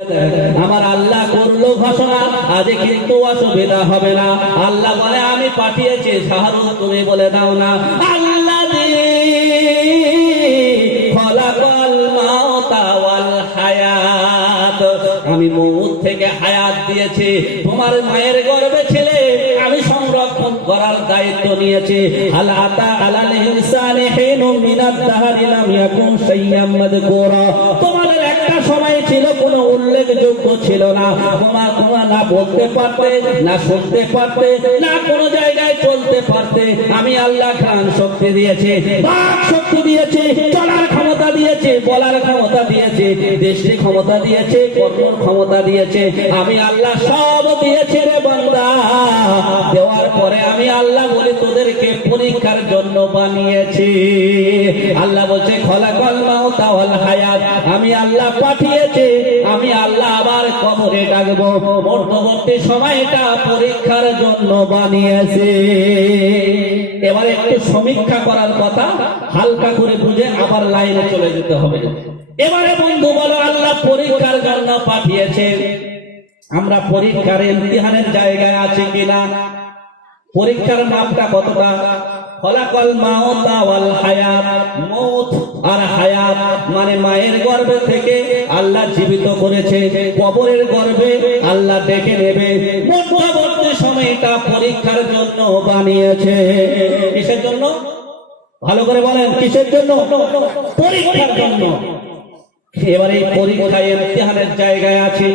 আমার আল্লাহ করলো ঘোষণা, আজ কিন্তু অসুবিধা হবে না। আল্লাহ বলে আমি পাঠিয়েছি, শাহরুখ তুমি বলে দাও না আল্লাহ খলাকাল মাউতা ওয়াল হায়াত, আমি মউত থেকে হায়াত দিয়েছি। তোমার মায়ের গর্ভে ছেলে আমি সংরক্ষণ করার দায়িত্ব নিয়েছি। হাল আতা আলাল ইনসানি হিনুম মিনাদ দাহরি লাম ইয়াকুন শাইয়াম মাযকুরা, তোমাদের একটা সময় ছিল কোনো উল্লেখযোগ্য ছিল না, তোমরা না বলতে পারতে, না শুনতে পারতে, না কোনো জায়গায় চলতে পারতে। আমি আল্লাহ খান শক্তি দিয়েছে, বাক শক্তি দিয়েছে, চলার ক্ষমতা দিয়েছে, বলার ক্ষমতা দিয়েছে, দেশের ক্ষমতা দিয়েছে, কর্মর ক্ষমতা দিয়েছে। আমি আল্লাহ সব দিয়েছে রে বান্দা। দেওয়ার পরে আমি আল্লাহ বলি তোদেরকে পরীক্ষার জন্য বানিয়েছি। আল্লাহ বলছে খলাকাল মাউতা ওয়াল হায়াত, আমি আল্লাহ পাঠিয়েছি। আমি আল্লাহ আবার কবরে ডাকবো, মধ্যবর্তী সময়টা পরীক্ষার জন্য বানিয়েছে। এবার একটু সমীক্ষা করার কথা, হালকা করে বুঝে আবার লাইনে চলে যেতে হবে। এবারে বন্ধু বলো আল্লাহ পরীক্ষার জন্য পাঠিয়েছে। আমরা পরীক্ষার ইমতিহানের জায়গায় আছি কিনা? পরীক্ষার মাপটা কতটা? খলাকাল মাউতা ওয়াল হায়াত, মউত আর হায়াত মানে মায়ের গর্ভে থেকে আল্লাহ জীবিত করেছে, কবরের গর্ভে আল্লাহ ডেকে নেবে। মধ্যবর্তী সময়টা পরীক্ষার জন্য বানিয়েছে। কিসের জন্য? ভালো করে বলেন, কিসের জন্য? পরীক্ষার জন্য। এবার এই পরীক্ষায় ইমতিহানের জায়গায় আছে।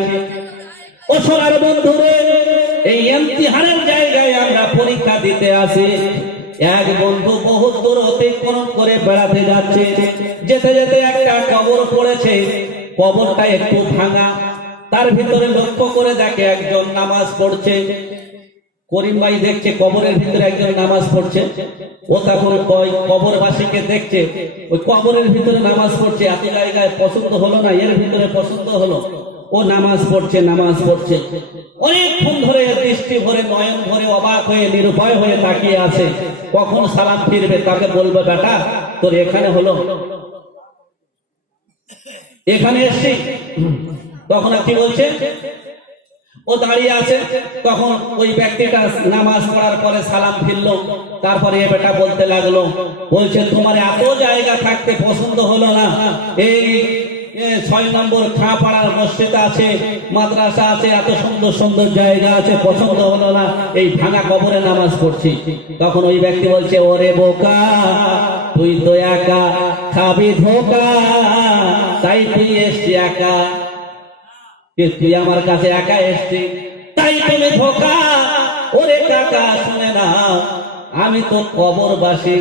ও সোনার বন্ধুরে, এই ইমতিহানের জায়গায় আমরা পরীক্ষা দিতে আসি। এক বন্ধু বহুত দূর অতিক্রম করে বেড়াতে যাচ্ছে, যেতে যেতে একটা কবর পড়েছে। কবরটা একটু ভাঙা, তার ভিতরে লক্ষ্য করে দেখে একজন নামাজ পড়ছে। করিম ভাই দেখছে কবরের ভিতরে একজন নামাজ পড়ছে। ও তখন কবরবাসীকে দেখছে ওই কবরের ভিতরে নামাজ পড়ছে। এত জায়গায় পছন্দ হলো না, এর ভিতরে পছন্দ হলো। ও নামাজ পড়ছে, নামাজ পড়ছে, অনেকক্ষণ ধরে দৃষ্টি ভরে, নয়ন ভরে, অবাক হয়ে, নিরুপায় হয়ে তাকিয়ে আছে। কখন সালাম ফিরবে, তাকে বলবে বেটা তোর এখানে হলো, এখানে এসছি। তখন আর কি বলছে, ও দাঁড়িয়ে আছে। তখন ওই ব্যক্তিটা নামাজ পড়ার পরে সালাম ফিরলো। তারপরে এ বেটা বলতে লাগলো, বলছে তোমার এত জায়গা থাকতে পছন্দ হলো না? এই 6 নম্বর খাপাড়ার মসজিদ আছে, মাদ্রাসা আছে, এত সুন্দর সুন্দর জায়গা আছে, পছন্দ হলো না? এই ভাঙা কবরে নামাজ পড়ছি। তখন ওই ব্যক্তি বলছে, ওরে বোকা, তুই তো একা খাবি ধোকা, তাই তুই এসছি একা। তুই আমার কাছে একা এসছি, তাই তুমি ধোকা। ওরে কাকা শুনে না, আমি তো কবরবাসী,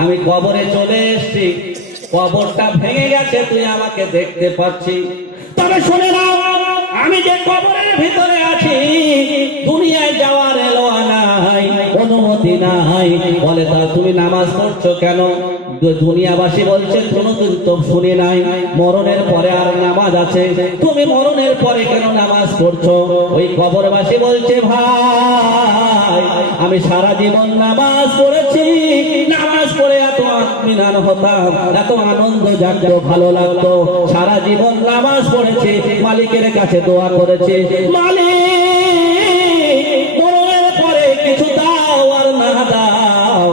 আমি কবরে চলে এসছি। কবরটা ভেঙে গেছে, তুই আমাকে দেখতে পাচ্ছি, তবে শুনে নাও, আমি যে কবরের ভিতরে আছি দুনিয়ায় যাওয়ার এলোয়া নাই, অনুমতি নাই। বলে তা তুমি নামাজ পড়ছো কেন? দুনিয়াবাসী বলছে কোনোদিন তো শুনি নাই মরণের পরে আর নামাজ আছে, তুমি মরণের পরে কেন নামাজ পড়ছো? ওই কবরবাসী বলছে, ভাই আমি সারা জীবন নামাজ পড়েছি, নামাজ পড়ে এত আত্মীনান হতাম, এত আনন্দ জাগতো, ভালো লাগতো। সারা জীবন নামাজ পড়েছি, মালিকের কাছে দোয়া করেছি, মালিক মরণের পরে কিছু দাও আর না দাও,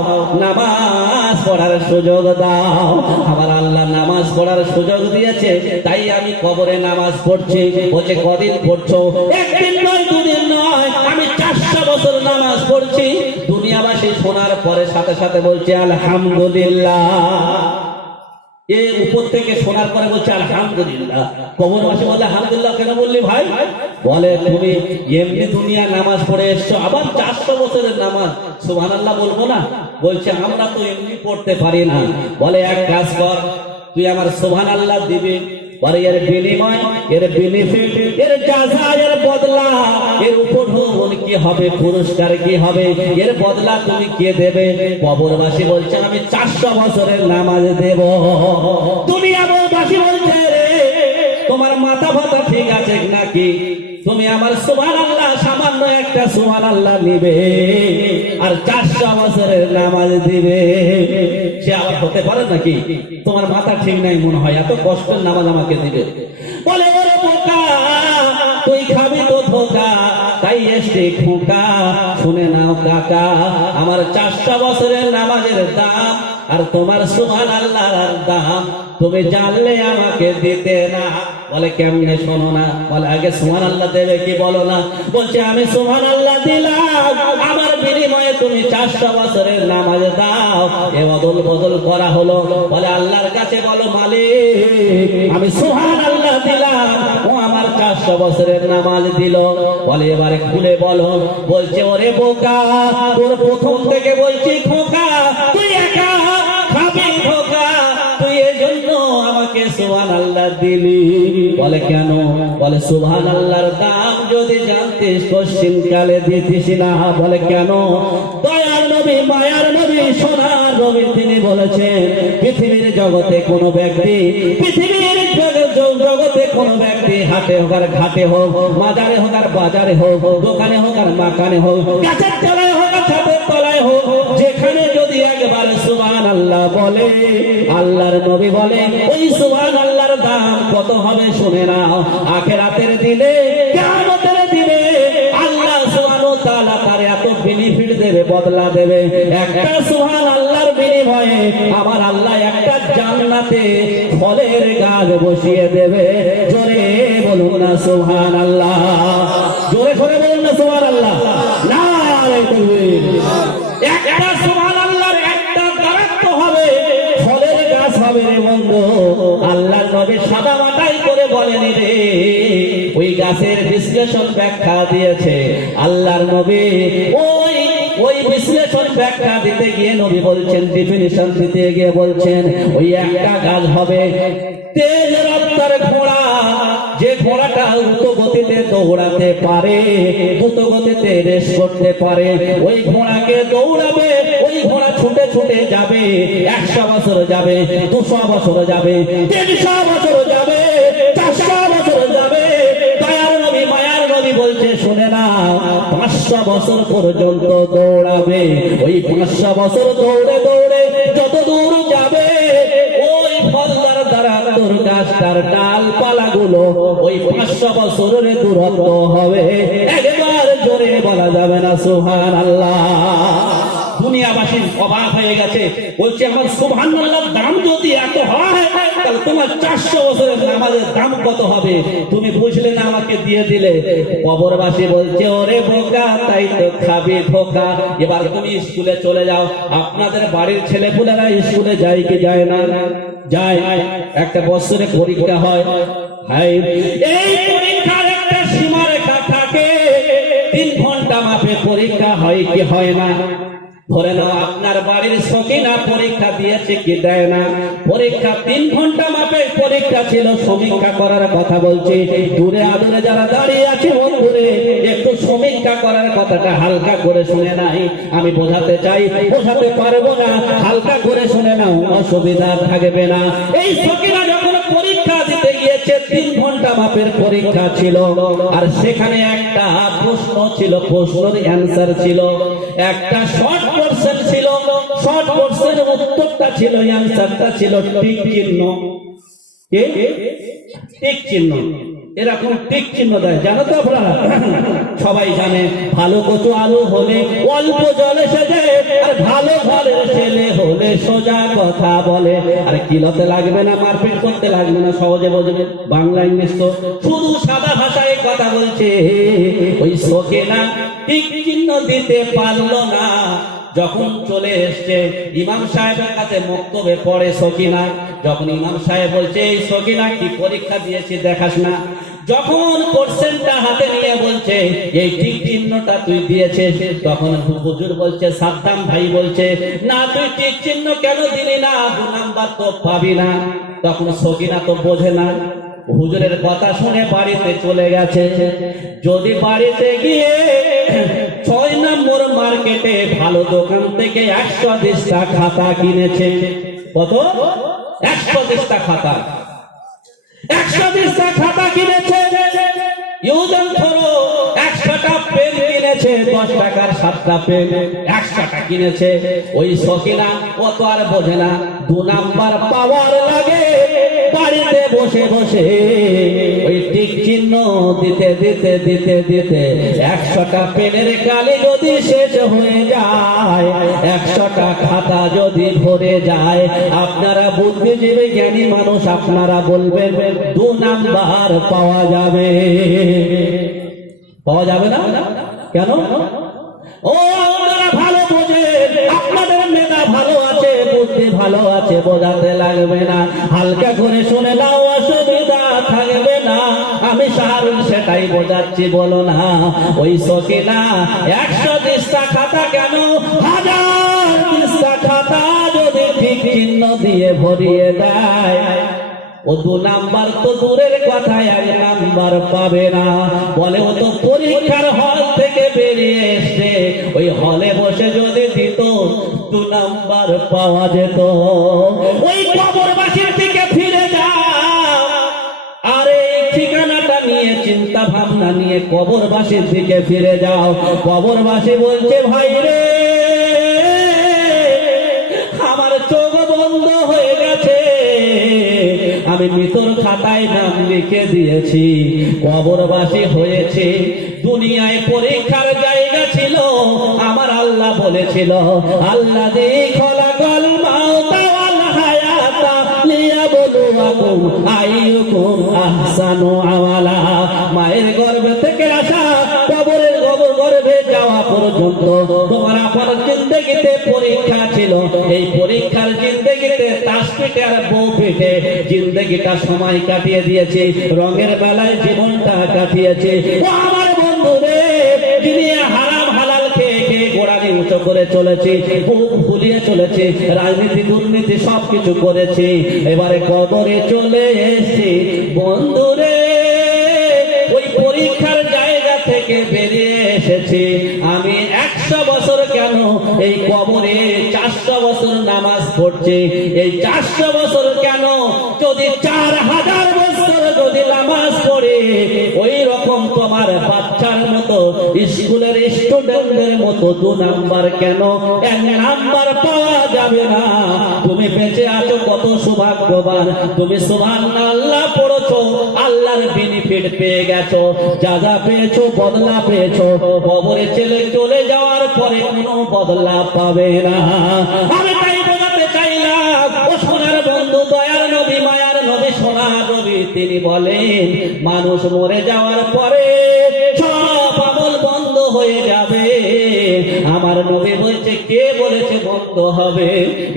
নামাজ পড়ার সুযোগ দাও। আমার আল্লাহ নামাজ পড়ার সুযোগ দিয়েছে, তাই আমি কবরে নামাজ পড়ছি। বলছে কদিন পড়ছো? একদিন নয়, দুদিন নয়, আমি 400 বছর নামাজ পড়ছি। দুনিয়াবাসী শোনার পরে সাথে সাথে বলছে আলহামদুলিল্লাহ। এর উপর থেকে শোনার পরে বলছে আলহামদুলিল্লাহ। কবরবাসী বলে আলহামদুলিল্লাহ কেন বললি ভাই? বলে তুমি এমনি দুনিয়া নামাজ পড়ে এসছো, আবার 400 বছরের নামাজ, সুবহানাল্লাহ বলবো না? বলছে আমরা তো এমনি পড়তে পারি না। বলে এক কাজ কর, তুই আমার সুবহানাল্লাহ দিবি, বলে এর বিনিময়, এর বেনিফিট, এর জাযা, এর বদলা, এর উপঢৌকন কি হবে, পুরস্কার কি হবে, এর বদলা তুমি কে দেবে? কবরবাসী বলছে আমি 400 বছরের নামাজ দেব। দুনিয়াবাসী বলছে রে তোমার মাথা ফাতা ঠিক আছে নাকি? তুমি আমার সুবহানাল্লাহ সামান্য একটা সুবহানাল্লাহ নিবে আর 400 বছরের নামাজ দিবে, সে আবার হতে পারে নাকি? তোমার মাথা ঠিক নাই মনে হয়, এত কষ্টের নামাজ আমাকে দিবে। বলে ওরে বোকা, তাই এসে খোকা শুনে নাও কাকা, আমার 400 বছরের নামাজের দাম আর তোমার সুবহানাল্লাহর দাম তুমি জানলে আমাকে দিতে না। বলে কেমনে শোনো না? বলে আগে সুবহানাল্লাহ দেবে কি বলো না? বলছে আমি সুবহানাল্লাহ দিলাম, আমার বিনিময়ে তুমি 400 বছরের নামাজ দাও। এ বদল বদল করা হলো। বলে আল্লাহর কাছে বলো মালিক আমি সুবহানাল্লাহ দিলাম, ও আমার 400 বছরের নামাজ দিল। বলে এবারে খুলে বলো। বলছে ওরে বোকা, তোর প্রথম থেকে বলছি খোকা তুই একা খাবি খোকা, তুই এজন্য আমাকে সুবহানাল্লাহ দিলি। বলে কেন? বলে সুবহানাল্লাহর দাম যদি জানতিস পশ্চিম কালে দিতিস না। বলে কেন? দয়ার নবী মায়ার নবী সোনার নবী তিনি বলেছেন পৃথিবীর জগতে কোন ব্যক্তি, পৃথিবীর জগতে কোন ব্যক্তি হাটে হোক আর ঘাটে হোক, মাজারে হোক আর বাজারে হোক, দোকানে হোক আর মাকানে হোক, গাছের তলায় হোক আর ছাদের তলায় হোক, যেখানে যদি একবার সুবহানাল্লাহ বলে, আল্লাহর নবী বলে ওই সুবহানাল্লাহর দাম কত হবে শুনে নাও। আখিরাতের দিনে, কিয়ামতের দিনে আল্লাহ সুবহানাহু ওয়া তাআলা তার এত বেনিফিট দেবে, বদলা দেবে। একটা সুবহানাল্লাহর বিনিময়ে আমার আল্লাহ একটা জান্নাতে ফলের গাছ বসিয়ে দেবে। জোরে বলুন না সুবহানাল্লাহ, জোরে করে বলুন না সুবহানাল্লাহ। নারে তাকবীর। একটা সুবহানাল্লাহর একটা দাঁড়াতে হবে, ফলের গাছ হবে রে বন্ধু। আল্লাহর নবী সাদা মাটাই করে বলেন রে, ওই গাছের বিশ্লেষণ ব্যাখ্যা দিয়েছে আল্লাহর নবী। ওই বিশ্লেষণ ব্যাখ্যা দিতে গিয়ে নবী বলছেন, ডেফিনিশন দিতে গিয়ে বলছেন ওই একটা গাছ হবে তেজ রফতার ঘোড়া, যে ঘোড়াটা দ্রুত গতিতে দৌড়াতে পারে, দ্রুত গতিতে রেস করতে পারে। ওই ঘোড়াকে দৌড়াবে, ওই ঘোড়া ছুটে ছুটে যাবে, 100 বছর যাবে, 200 বছর যাবে, 300 বছর যাবে, 400 বছর যাবে। দয়ার নবী মায়ার নবী বলছে শুনে না, 500 বছর পর্যন্ত দৌড়াবে। ওই 500 বছর দৌড়ে দৌড়ে যত দূর যাবে, ওই ফলদার দ্বারা তোর গাছটার ডালপালাগুলো ওই 500 বছরের দূরত্ব হবে। একবার জোরে বলা যাবে না সুবহানাল্লাহ। দুনিয়াবাসী অবাক হয়ে গেছে, বলছে আমার সুবহানাল্লাহর দাম যদি এত হয় তাহলে তোমার 400 বছরের নামাজের দাম কত হবে? তুমি বুঝলে না, আমাকে দিয়ে দিলে। কবরবাসী বলছে ওরে বোকা, তাই তো খাবি ধোকা। এবার তুমি স্কুলে চলে যাও। আপনাদের বাড়ির ছেলেপুলেরা স্কুলে যায় কি যায় না? যায়। একটা বছরে পরীক্ষা হয়। এই পরীক্ষার একটা সীমারেখা থাকে, 3 ঘন্টা মাপে পরীক্ষা হয় কি হয় না? ধরে নাও আপনার বাড়ির সকিনা পরীক্ষা দিয়েছে কি দেয় না? পরীক্ষা 3 ঘন্টা মাপে পরীক্ষা ছিল। সমীক্ষা করার কথা বলছি, দূরে আদুরে যারা দাঁড়িয়ে আছে বন্ধুরে একটু সমীক্ষা করার কথাটা হালকা করে শুনে নাই। আমি বোঝাতে চাই, বোঝাতে পারবো না, হালকা করে শুনে নাও, অসুবিধা থাকবে না। এই সকিনা যখন পরীক্ষা দিতে গিয়েছে, 3 ঘন্টা মাপের পরীক্ষা ছিল, আর সেখানে একটা প্রশ্ন ছিল, প্রশ্নের অ্যান্সার ছিল, একটা শর্ট কোশ্চেন ছিল। শর্ট কোশ্চেনের উত্তরটা ছিল, অ্যান্সারটা ছিল টিক চিহ্ন। টিক চিহ্ন, এরকম টিক চিহ্ন দেয়, জানো তো আপনারা? সবাই জানে ভালো কচু আলু হলে অল্প জলে সেজে, আর ভালো ঘরের ছেলে হলে সোজা কথা বলে। আর কিলতে লাগবে না, মারপিট করতে লাগবে না, সহজে বুঝবে। বাংলা ইংলিশ তো শুধু সাদা ভাষায় কথা বলছে। ওই সকিনা টিক চিহ্ন দিতে পারলো না। যখন চলে এসছে ইমাম সাহেবের কাছে মক্তবে পড়ে সকিনা, যখন ইমাম সাহেব বলছে এই সকিনা কি পরীক্ষা দিয়েছি দেখাস না, যখন কোশ্চেনটা হাতে নিয়ে বলছে এই টিক চিহ্নটা তুই দিয়েছিস, তখন হুজুর বলছে, সাদ্দাম ভাই বলছে না তুই টিক চিহ্ন কেন দিলি না, 2 নাম্বার তো পাবি না। তখন সকিনা তো বোঝে না, হুজুরের কথা শুনে বাড়িতে চলে গেছে। যদি বাড়িতে গিয়ে 6 নম্বর মার্কেটে ভালো দোকান থেকে 120টা খাতা কিনেছে। কত? 120টা খাতা, 120টা খাতা কিনেছে। ইউজান ধরো 100টা পেন কিনেছে, 10 টাকার 7টা পেন, 100টা কিনেছে। ওই সকিনা ও তো আর বোঝে না, 2 নাম্বার পাওয়ার লাগে। বাড়িতে বসে বসে ওই ঠিক চিহ্ন দিতে দিতে দিতে দিতে 100টা পেনের কালি যদি শেষ হয়ে যায়, 100টা খাতা যদি ভরে যায়, আপনারা বুদ্ধিজীবী জ্ঞানী মানুষ আপনারা বলবেন 2 নাম্বার পাওয়া যাবে। পাওয়া যাবে না কেন? ও আপনারা ভালো বোঝেন, আপনাদের মেধা ভালো আছে, বুদ্ধি ভালো আছে, বোঝাতে লাগবে না, হালকা করে শুনে নাও, অসুবিধা থাকবে না। আমি সারুন সেটাই বোঝাচ্ছি, বলো না ওই সকিনা 100 পৃষ্ঠা খাতা কেন, 1000 পৃষ্ঠা খাতা যদি ঠিক চিহ্ন দিয়ে ভরিয়ে দেয়, ও 2 নাম্বার তো দূরের কথা, 1 নাম্বার পাবে না। বলে ও তো পরীক্ষার হল থেকে বেরিয়ে এসে ওই হলে বসে যদি দিত 2 নাম্বার পাওয়া যেত। ওই কবরবাসীর দিকে ফিরে যাও, আরে এই ঠিকানাটা নিয়ে চিন্তা ভাবনা নিয়ে কবরবাসীর দিকে ফিরে যাও। কবরবাসী বলছে, ভাই রে আমার চোখ বন্ধ হয়ে গেছে, আমি মৃত্যুর খাতায় নাম লিখে দিয়েছি, কবরবাসী হয়েছে। দুনিয়ায় পরীক্ষার জায়গা ছিল, আমার আল্লাহ বলেছিল, আল্লাযী খলাকাল মাউতা ওয়াল হায়াতা লিয়াবলুয়াকুম আইয়ুকুম আহসানু আমালা। মায়ের গর্ভ থেকে আসা কবরের গর্ভে যাওয়া পর্যন্ত তোমার আপনার জিন্দেগিতে পরীক্ষা ছিল। এই পরীক্ষার জিন্দেগিতে তাস পিঠে আর বউ পিঠে জিন্দেগিটা সময় কাটিয়ে দিয়েছে, রঙের বেলায় জীবনটা কাটিয়েছে। ও আমার বন্ধু রে, যিনি হারাম হালাল খেয়ে খেয়ে গোড়ালি উঁচু করে চলেছে, বুক ফুলিয়ে চলেছে, রাজনীতি দুর্নীতি সবকিছু করেছে, এবারে কবরে চলে এসেছে। বন্ধু রে, ওই পরীক্ষার জায়গা থেকে বেরিয়ে এসেছি আমি। 100 বছর কেন এই কবরে 400 বছর নামাজ পড়ছে, এই 400 বছর কেন যদি 4000 বছর যদি নামাজ পড়ে, ওই রকম তোমার বাচ্চার মতো স্কুলের স্টুডেন্টদের মতো 2 নাম্বার কেন, 1 নাম্বার পাওয়া যাবে না? তুমি বেঁচে আছো কত সৌভাগ্যবান, তুমি সুবহানাল্লাহ পড়ছো, আল্লাহর বেনিফিট পেয়ে গেছো, যা যা পেয়েছো বদলা পেয়েছো। কবরে চলে যাওয়ার পরে কোনো বদলা পাবে না। আমি তাই বোঝাতে চাইলাম, ও সোনার বন্ধু, দয়ার নবী, মায়ার নবী, সোনার নবী, তিনি বলেন মানুষ মরে যাওয়ার পরে সব আমল বন্ধ হয়ে যাবে। আমার নবী বলছে, কে বলেছে বন্ধ হবে?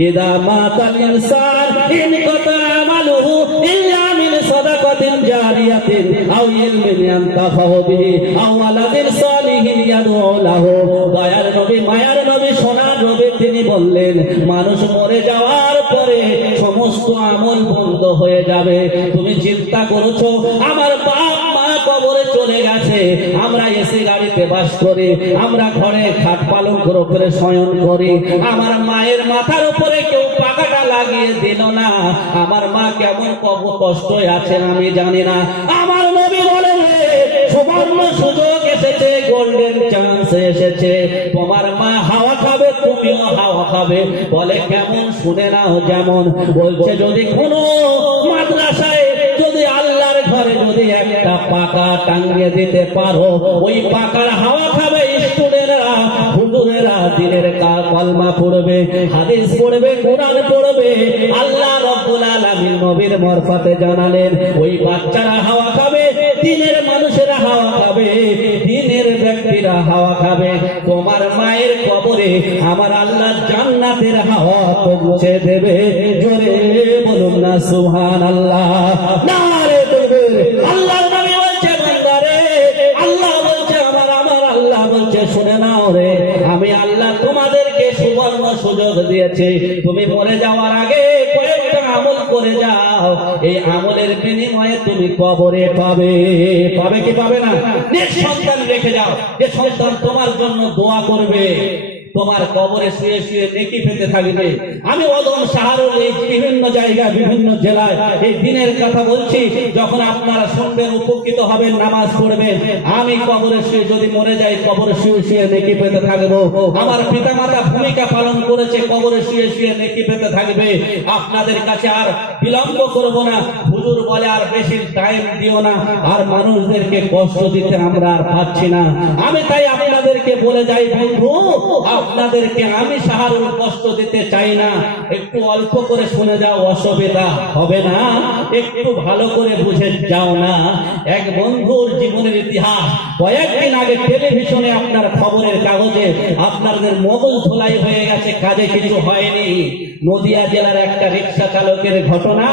ইদা মাতাল ইনসান ইনকাতা আমালুহু ইল্লা মিন সাদাকাতিন জারিয়াতিন আও ইলমিন ইয়ানতাফাহু বিহি আও ওয়ালাদিন সালিহিন ইয়াদউ লাহু। দয়ার নবী, মায়ার নবী, সোনার নবী, তিনি বললেন মানুষ মরে যাওয়ার পরে সমস্ত আমল বন্ধ হয়ে যাবে। তুমি চিন্তা করেছো, আমার বাপ মা কবরে চলে গেছে, আমরা এসি গাড়িতে বাস করি, আমরা ঘরে খাট পালন করে শয়ন করি, আমার মায়ের মাথার উপরে কেউ পাকাটা লাগিয়ে দিল না, আমার মা কেমন কষ্টে আছেন আমি জানি না। আমার নবী বলেন, সুবর্ণ সুযোগ এসেছে, গোল্ডেন চান্স এসেছে, তোমার মা হাওয়া খাবে, তুমিও হাওয়া খাবে। বলে কেমন? শুনে নাও। যেমন বলছে, যদি কোনো মাদ্রাসায় যদি আল্লাহর ঘরে যদি একটা পাকা টাঙ্গিয়ে দিতে পারো, ওই পাকার হাওয়া খাবে স্টুডেন্টরা, হুজুরেরা, দিনের কলমা পড়বে, হাদিস পড়বে, কোরআন পড়বে। আল্লাহ রাব্বুল আলামিন নবীর মারফতে জানালেন, ওই বাচ্চারা হাওয়া খাবে, দিনের মানুষেরা হাওয়া খাবে, দিনের ব্যক্তিরা হাওয়া খাবে। তোমার মায়ের কবরে আমার আল্লাহ জান্নাতের হাওয়া পৌঁছে দেবে। জোরে বলুন না সুবহানাল্লাহ। নারে তাকবীর। আল্লাহর নবী বলছে, বান্দারে, আল্লাহ বলছে, আমার আল্লাহ বলছে, শুনে নাও রে, আমি আল্লাহ তোমাদেরকে সুবর্ণ সুযোগ দিয়েছি, তুমি মরে যাওয়ার আগে কয়েকটা আমল করে যাও, এই আমলের বিনিময়ে তুমি কবরে পাবে। পাবে কি পাবে না? নেক সন্তান রেখে যাও, যে সন্তান তোমার জন্য দোয়া করবে, তোমার কবরে শুয়ে শুয়ে নেকি পেতে থাকবে। আমি ওদম শাহরুল এই বিভিন্ন জায়গায় বিভিন্ন জেলায় এই দিনের কথা বলছি, যখন আপনারা শুনবেন উপকৃত হবেন, নামাজ পড়বেন। আমি কবরে শুয়ে যদি মরে যাই, কবরে শুয়ে শুয়ে নেকি পেতে থাকবো। আমার পিতামাতা ভূমিকা পালন করেছে, কবরে শুয়ে শুয়ে নেকি পেতে থাকবে। আপনাদের কাছে আর বিলম্ব করব না। হুজুর বলে আর বেশি টাইম দিও না, আর মানুষদেরকে কষ্ট দিতে আমরা আর পাচ্ছি না। আমি তাই আপনাদেরকে বলে যাই, বন্ধু আপনাদেরকে আমি শাহরুল কষ্ট দিতে চাই না। একটু অল্প করে শুনে যাও, অসুবিধা হবে না। একটু ভালো করে বুঝে যাও না। এক বন্ধুর জীবনের ইতিহাস কয়েকদিন আগে টেলিভিশনে আপনার খবরের কাগজে আপনাদের মগজ ধোলাই হয়ে গেছে, কাজে কিছু হয়নি। নদিয়া জেলার একটা রিক্সা চালকের ঘটনা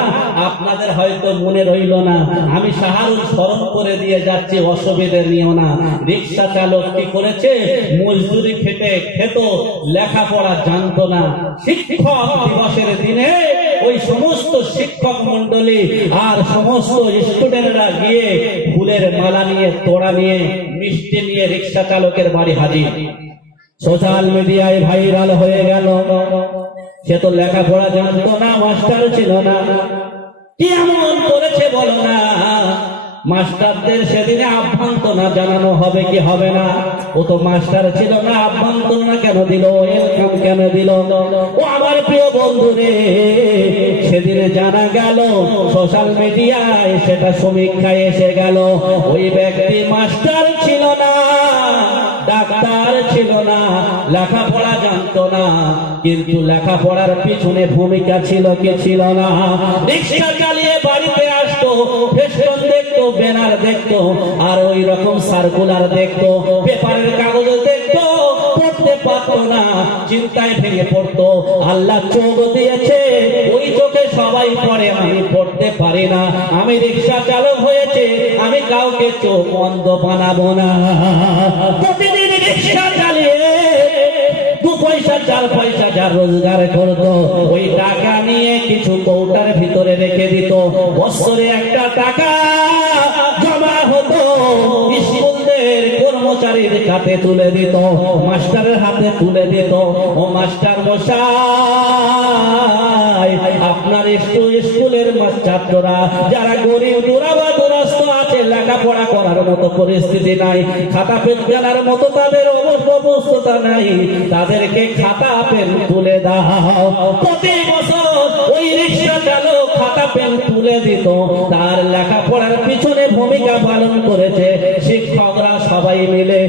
আপনাদের হয়তো মনে রইল না। আমি শাহরুল স্মরণ করে দিয়ে যাচ্ছি, অসুবিধে নিও না। রিক্সা চালক কি করেছে? মজদুরি খেটে খেত, লেখাপড়া জানতো না। শিক্ষক দিবসের দিনে ওই সমস্ত শিক্ষক মন্ডলী আর সমস্ত স্টুডেন্টরা গিয়ে ফুলের মালা নিয়ে, তোড়া নিয়ে, মিষ্টি নিয়ে রিক্সা চালকের বাড়ি হাজির। সোশ্যাল মিডিয়ায় ভাইরাল হয়ে গেল। সে তো লেখাপড়া জানতো না, মাস্টার ছিল না। কি এমন করেছে বলো না? মাস্টারদের সেদিনে আভ্যন্তনা জানানো হবে কি হবে না? ও তো মাস্টার ছিল না, আভ্যন্তনা কেন দিল, ওয়েলকাম কেন দিল? ও আমার প্রিয় বন্ধু রে, সেদিনে জানা গেল সোশ্যাল মিডিয়ায়, সেটা সমীক্ষায় এসে গেল, ওই ব্যক্তি মাস্টার ছিল না, ডাক্তার ছিল না, লেখাপড়া জানতো না, কিন্তু লেখাপড়ার পিছনে ভূমিকা ছিল কি ছিল না? রিক্সা চালিয়ে বাড়িতে আসতো, ফেস্টুন দেখতো, ব্যানার দেখতো, আর ওই রকম সার্কুলার দেখতো, পেপারের কাগজ দেখতো, পড়তে পারতো না, চিন্তায় ভেঙে পড়তো। আল্লাহ চোখ দিয়েছে, ওই চোখে সবাই পড়ে, আমি পড়তে পারি না, আমি রিক্সা চালক হয়েছে, আমি কাউকে চোখ বন্ধ বানাবো না। প্রতিদিন রিক্সা চালিয়ে 2 পয়সা 4 পয়সা যা রোজগার করতো, ওই টাকা নিয়ে কিছু কৌটার ভিতরে রেখে দিত। বছরে একটা টাকা জমা হতো, স্কুলদের কর্মচারীর হাতে তুলে দিত, মাস্টারের হাতে তুলে দিত। ও মাস্টার মশাই, আপনার স্কুলের ছাত্ররা যারা গরিব দুরাবাদুরস্ত আছে, লেখাপড়া করার মতো পরিস্থিতি নাই, খাতা পেন কেনার মতো তাদের অবস্থা নাই, তাদেরকে খাতা পেন তুলে দাও। প্রতি বছর ওই রিক্সা চালক খাতা পেন তুলে দিত। তার লেখাপড়ার পিছনে ভূমিকা পালন করেছে শিক্ষকরা সবাই মিলে,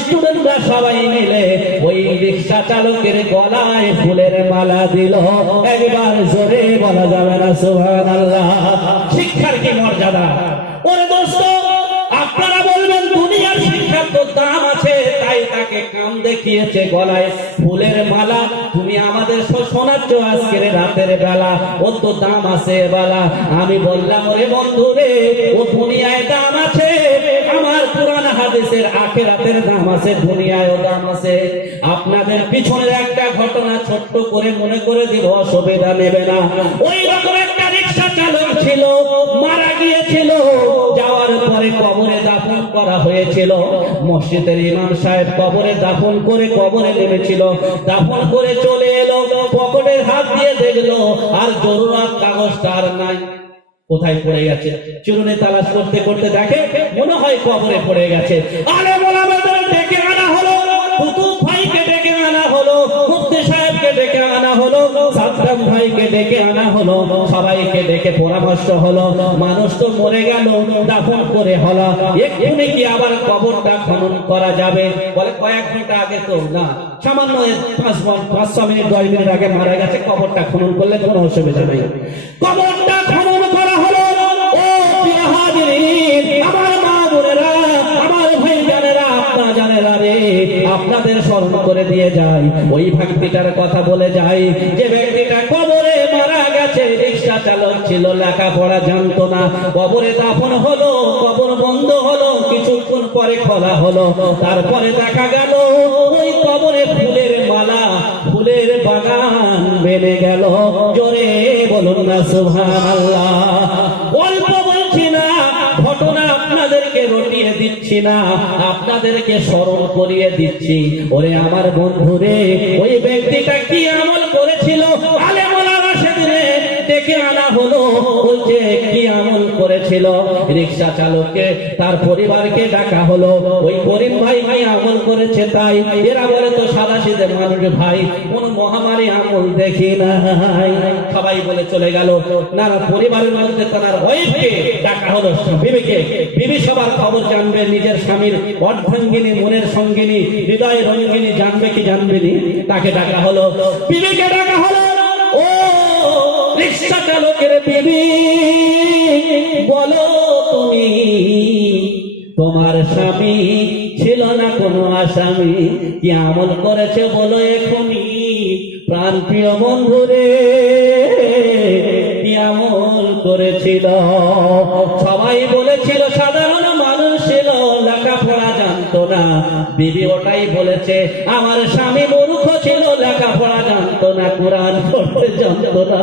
স্টুডেন্টরা সবাই মিলে ওই রিক্সা চালকের গলায় ফুলের মালা দিল। একবার জোরে বলা যাবে না সুবহানাল্লাহ? শিক্ষার কি মর্যাদা! ওরে দোস্ত, আপনারা বলবেন দুনিয়ার শিক্ষার তো দাম আছে, তাই তাকে কাম দেখিয়েছে গলায় ফুলের মালা। তুমি আমাদের শোনাচ্ছ আজকের রাতের বেলা, ও তো দাম আছে বেলা। আমি বললাম, ওরে বন্ধু রে, ও দুনিয়ায় দাম আছে, আমার পুরান হাদিসের আখিরাতের দাম আছে, দুনিয়ায়ও দাম আছে। আপনাদের পিছনের একটা ঘটনা ছোট্ট করে মনে করে দিব, অসুবিধা নেবে না। ওই রকম একটা রিক্সা চালক ছিল, মারা গিয়েছিল, যাওয়ার পরে কবরে দাফন করা হয়েছিল। মসজিদের ইমাম সাহেব কবরে দাফন করে কবরে নেমেছিল, দাফন করে চলে এলো, পকেটের হাত দিয়ে দেখলো আর জরুরত কাগজটা আর নাই। কোথায় পড়ে গেছে? চিরুনি তালাশ করতে করতে দেখে মনে হয় কবরে পড়ে গেছে। আলেম ওলামাদের ডেকে আনা হলো, কুতুব ভাইকে ডেকে আনা হলো, মুফতি সাহেবকে ডেকে আনা হলো, সাদ্দাম ভাইকে ডেকে আনা হলো, সবাইকে ডেকে পরামর্শ হলো। মানুষ তো মরে গেল, দাফন করে হলো, এক্ষুনি কি আবার কবরটা খনন করা যাবে? বলে কয়েক ঘন্টা আগে তো না, সামান্য 5 মিনিট 10 মিনিট আগে মারা গেছে, কবরটা খনন করলে কোনো অসুবিধা নেই। কবরটা খনন করা হলো। ও প্রিয় হাজিরিন, আমার মা বোনেরা, আমার ভাই জানেরা, আপনা জানেরা রে, আপনাদের স্মরণ করে দিয়ে যাই, ওই ব্যক্তিটার কথা বলে যাই যে ব্যক্তিটা কবরে মারা গেছে, রিক্সা চালক ছিল, লেখাপড়া জানতো না, কবরে দাফন হলো, কবর বন্ধ হলো, কিছুক্ষণ পরে খোলা হলো, তারপরে দেখা গেল ওই কবরে ফুলের মালা, ফুলের বাগান বেড়ে গেল। জোরে বলুন না সুবহানাল্লাহ? অল্প বলছি না, ঘটনা আপনাদেরকে রটিয়ে দিচ্ছি। দিচ্ছি না, আপনাদেরকে স্মরণ করিয়ে দিচ্ছি। ওরে আমার বন্ধুরে, ওই ব্যক্তিটা কি আমল করেছিল আলেম ওলামা সেদিনে ডেকে আনা হলো, বলছে কি আমল করেছিল। রিক্সা চালককে তার পরিবারকে ডাকা হলো, ওই করিম ভাই ভাই আমল করেছে তাই। এরা বলে তো সাদাসিধে মানুষ ভাই, কোন মহামারী আমল দেখি নাই। সবাই বলে চলে গেল। না না, পরিবারের মধ্যে তার ওয়াইফকে ডাকা হলো, বিবিকে। বিবি সবার খবর জানবে, নিজের স্বামীর অর্ধাঙ্গিনী, মনের সঙ্গিনী, হৃদয় রঙ্গিনী জানবে কি জানবেনি, তাকে ডাকা হলো। বিবিকে ডাকা হলো, ও রিক্সা চালকের বিবি, বলো তুমি, তোমার স্বামী ছিল না কোনো আসামি, কি আমল করেছে বলো এখনই। প্রাণ প্রিয় বন্ধুরে, কি আমল করেছিল? সবাই বলেছিল সাধারণ মানুষ ছিল, লেখাপড়া জানতো না। বিবি ওটাই বলেছে, আমার স্বামী মূর্খ ছিল, লেখাপড়া জানতো না, কোরআন পড়তে জানতো না।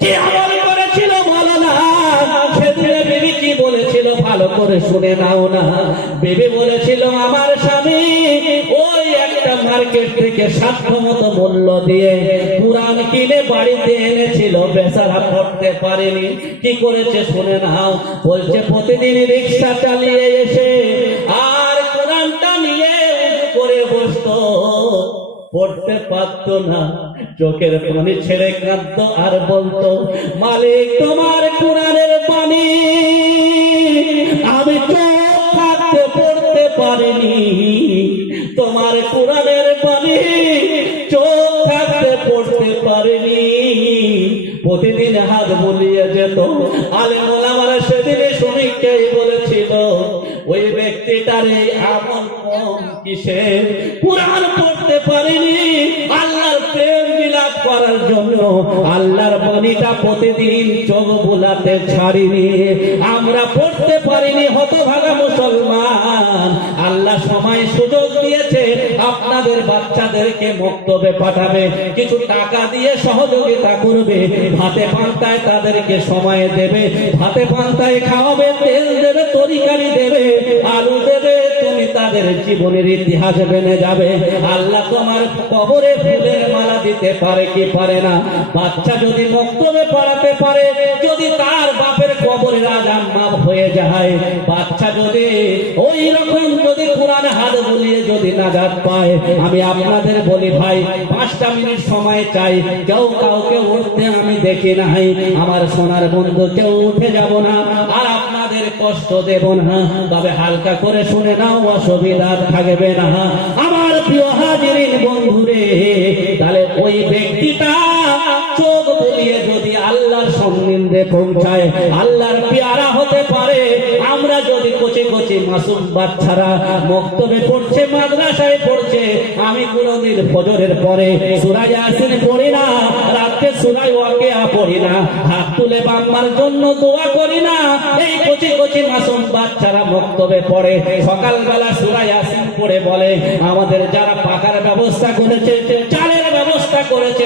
কি আমল করেছিল বলো না। সেদিনে বিবি কি বলেছিল ভালো করে শুনে নাও না। বিবি বলেছিল, আমার স্বামী ওই একটা মার্কেট থেকে সাধ্যমতো মূল্য দিয়ে কোরআন কিনে বাড়িতে এনেছিল, বেচারা পড়তে পারেনি। কি করেছে শুনে নাও। বলছে প্রতিদিন রিক্সা চালিয়ে এসে আর কোরআনটা নিয়ে করে বসতো, পড়তে পারতো না, চোখের পানি ছেড়ে কাঁদতো আর বলতো, মালিক তোমার কোরআনের পানি আমি চোখ থাকতে পড়তে পারিনি, তোমার কোরআনের পানি চোখ থাকতে পড়তে পারিনি। প্রতিদিন হাত বুলিয়ে যেত। আলেম ওলামারা সেদিনে শ্রমিককেই বলেছিল, ওই ব্যক্তিটার এই আমল কম কিসে, কোরআন পড়তে পারেনি, আল্লাহর প্রেম বিলাপ করার জন্য আল্লাহর বাণীটা প্রতিদিন চোখ বুলাতে ছাড়িনি। আমরা পড়তে পারিনি, হতভাগা মুসলমান। আল্লাহ সময় সুযোগ দিয়েছে, আপনাদের বাচ্চাদেরকে মক্তবে পাঠাবে, কিছু টাকা দিয়ে সহযোগিতা করবে, ভাতে পান্তায় তাদেরকে সময় দেবে, ভাতে পান্তায় খাওয়াবে, তেল দেবে, তরকারি দেবে, আলু দেবে, তুমি তাদের জীবনের ইতিহাস বেনে যাবে। আল্লাহ তোমার কবরে ফুলের মালা দিতে পারে কি পারে না? বাচ্চা যদি মক্তবে পড়াতে পারে, যদি তার বাপের কবরে আজান মাফ হয়ে যায়, বাচ্চা যদি ওই রকম যদি কোরআন হাত বুলিয়ে যদি নাজাত পায়, আমি আপনাদের বলি ভাই, 5টা মিনিট সময় চাই। কেউ কাউকে উঠতে আমি দেখি নাই। আমার সোনার বন্ধু, কেউ উঠে যাব না, আর আপনাদের কষ্ট দেব না, তবে হালকা করে শুনে নাও, অসুবিধা থাকবে না। আমার প্রিয় হাজিরিন বন্ধুরে, তাহলে ওই ব্যক্তিটা চোখ বুলিয়ে যদি আল্লাহর সম্বন্ধে পৌঁছায়, আল্লাহর পেয়ারা হতে পারে। আমরা যদি কচি কচি মাসুম বাচ্চারা মক্তবে পড়ছে, মাদ্রাসায় পড়ছে, আমি কোনদিন ফজরের পরে সূরা ইয়াসিন পড়ি না, রাতে সূরা ওয়াকিয়া পড়ি না, হাত তুলে বাম্মার জন্য দোয়া করি না। এই কচি কচি মাসুম বাচ্চারা মক্তবে পড়ে, সকালবেলা সূরা ইয়াসিন পড়ে বলে, আমাদের যারা পাকার ব্যবস্থা করেছে, চালের ব্যবস্থা করেছে,